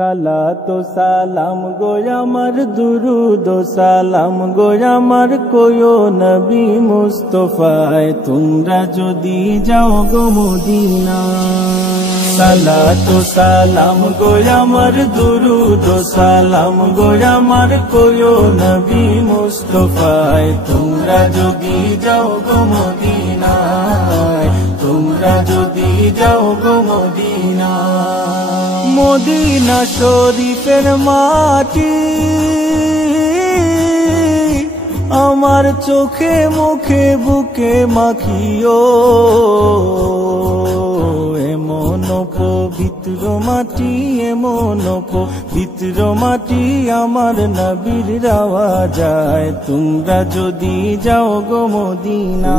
সালাতু সালাম গো আমার দুরুদ সালাম গো আমার কোয়ো নবী মুস্তাফায় তোমরা যদি যাও গো মদিনা। সালাতু সালাম গো আমার দুরুদ সালাম গো আমার কোয়ো নবী মুস্তাফায় তোমরা যদি যাও গো মদিনায়, তোমরা যদি যাও গো মদিনা। মদিনা শরীফের মাটি আমার চোখে মুখে বুকে মাখিও, এমন পবিত্র মাটি, এমন পবিত্র মাটি আমার নবীর রাওয়া যায় তোমরা যদি যাও গো মদিনা,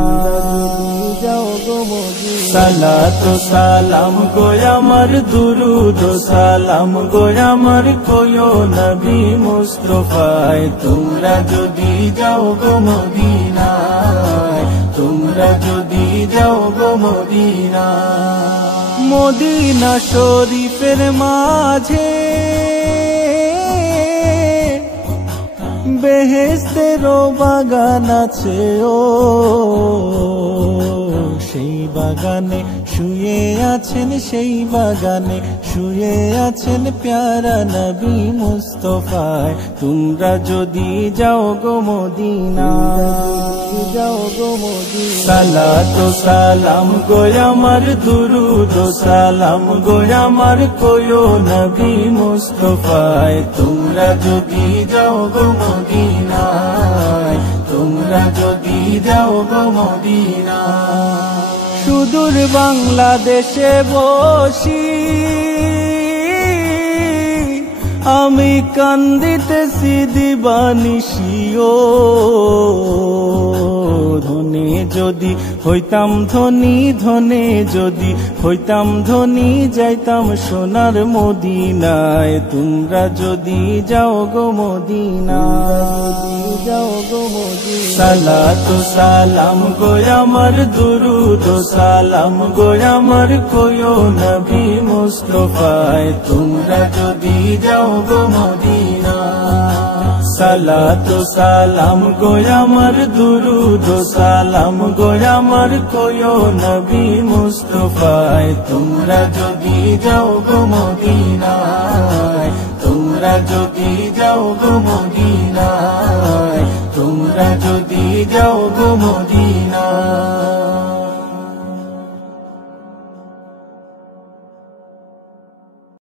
যাও গো মদিনা। সালাতু সালাম গো আমার দুরুদ সালাম গো আমার কোয়ো নবী মুস্তাফায় তোমরা যদি যাও গো মদিনায়, তোমরা যদি যাও গো মদিনা। মদিনা শরীফের মাঝে বেহেশতেরও বাগান আছে ও, সেই বাগানে শুয়ে আছেন, সেই বাগানে শুয়ে আছেন প্যারা নবী মুস্তাফায় তোমরা যদি যাও গো মদিনা, যাও গো মদিনা। সালাতু সালাম গো আমার দুরুদ সালাম গো আমার কোয়ো নবী মুস্তাফায় তোমরা যদি যাও গো মদিনায়, তোমরা যদি যাও গো মদিনা। সুদূর বাংলাদেশে বসি আমি কান্দিতেছি দিবানিশিও, ধনে যদি হইতাম ধনী, ধনে যদি হইতাম ধনী যাইতাম সোনার মদিনায় তোমরা যদি যাও গো মদিনা, যাও গো মদিনা। সালাতু সালাম গো আমার দুরুদ সালাম গো আমার কোয়ো নবী মুস্তাফায় তোমরা যদি যাও গো মদিনা। সালাতু সালাম গো আমার দুরুদ সালাম গো আমার কোয়ো নবী মুস্তাফায় তোমরা যদি যাও গো মদিনায়, তোমরা যদি যাও গো মদিনায়, তোমরা যদি যাও গো মদিনায়।